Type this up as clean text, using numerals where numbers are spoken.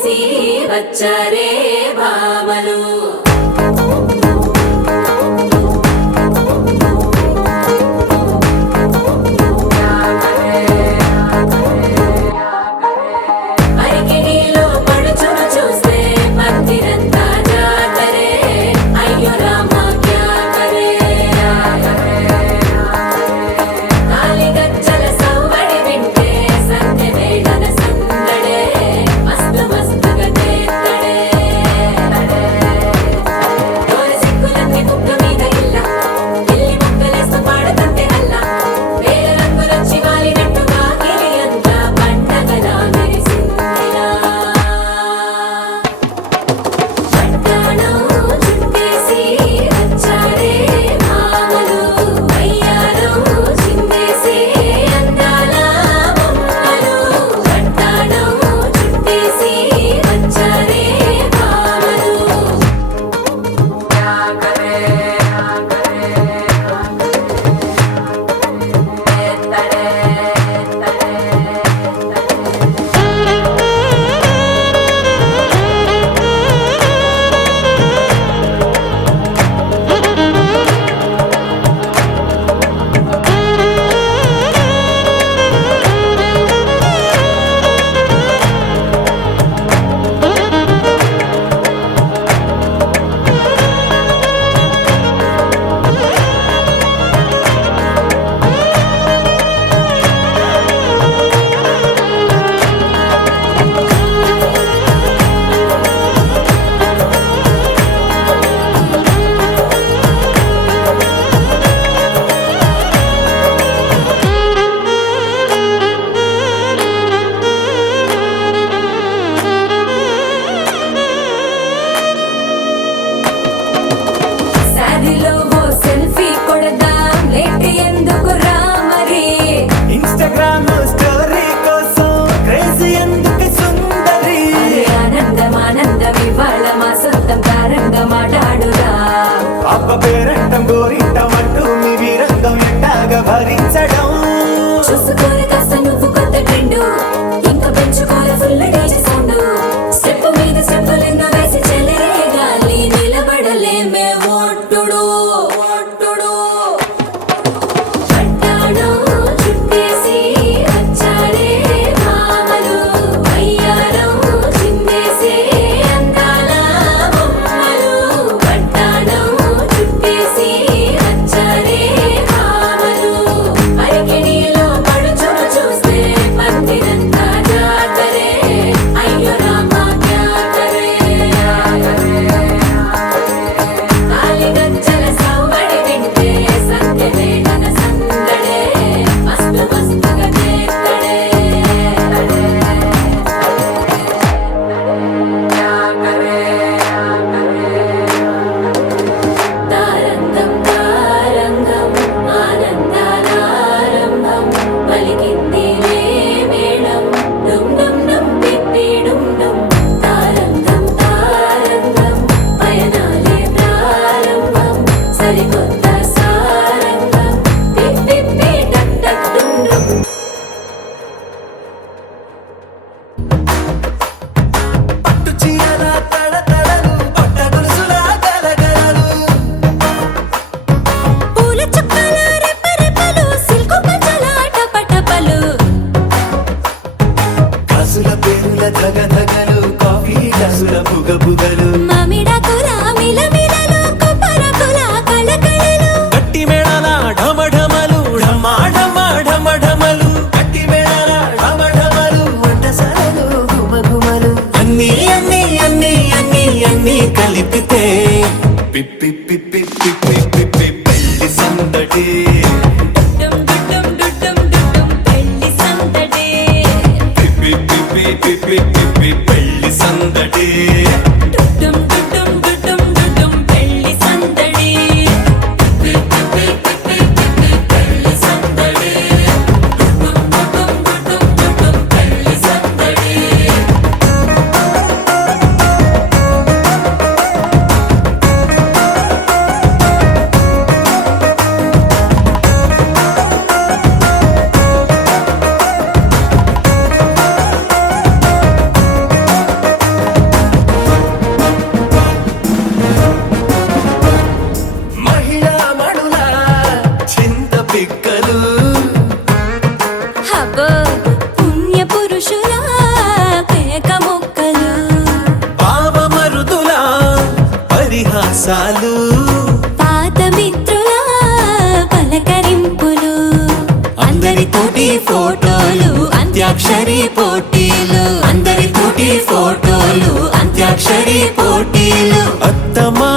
చుట్టేసి వచ్చారే భామలు. పేరంటం గోరింటమంటూ మీ వీరంగం ఎట్టాగా భరించడం చూసుకోరు కాస్త నువ్వు కొత్త ట్రెండు ఇంకా పెంచుకోరు ఫుల్ డీజే సౌండ్ స్టెప్ మీద స్టెప్పులెన్నో వేసి చెలే గాలి నిలబడలేమే ఓట్టుడు ఓట్టుడు పట్టాడు చుట్టేసి వచ్చారే భామలు అయ్యారం చిందేసే అందాల బొమ్మలు పట్టాడు చుట్టేసి వచ్చారే భామలు అరికెడిలో పడుచును చూస్తే పత్తిరంతా జాతరే అయ్యో రామా క్యా కరే కాలిగజ్జల సౌవడి వింటే సత్యవేళన సందడే మస్తు మస్తుగా చేస్తడే తారంగం తారంగం ఆనందానారంభం పలికింది రే మేళం డుమ్ డుమ్ డుమ్ పిప్పి డుమ్ డుమ్ తారంగం తారంగం పయనాలే ప్రారంభం సరికొత్త సారంగం పిప్పి టక్ టక్ డుమ్ డుమ్ పట్టు చీరల తడతడలు పట్ట గొలుసుల గలగలలు పూల చుక్కల రెపరెపలు సిల్కు పంచల టపటపలు కాసుల పేరుల ధగధగలు కాఫీ గ్లాసుల బుగబుగలు మామిడాకుల మిలమిలలు కొబ్బరకుల కళకళలు గట్టి మేళాల ఢమఢమలు ఢమాఢమఢమఢమలు గట్టి మేళాల ఢమఢమలు వంటసాలలు గుమగుమలు అన్నీ అన్నీ అన్నీ అన్నీ అన్నీ కలిపితే పిప్పి పిప్పి పిప్పి పిప్పి పెళ్లి సందడి డుమ్ డుమ్ డుమ్ డుమ్ పెళ్లి సందడి పిప్పి పిప్పి పిప్పి పిప్పి పెళ్లి సందడి డుమ్ డుమ్ డుమ్ డుమ్ పెళ్లి సందడి పిప్పి పిప్పి పిప్పి పెళ్లి సందడి డుమ్ డుమ్ డుమ్ పెళ్లి సందడి ఫోటోలు అంత్యాక్షరి పోటీలు అందరితోటి ఫోటోలు అంత్యాక్షరి పోటీలు అత్తమా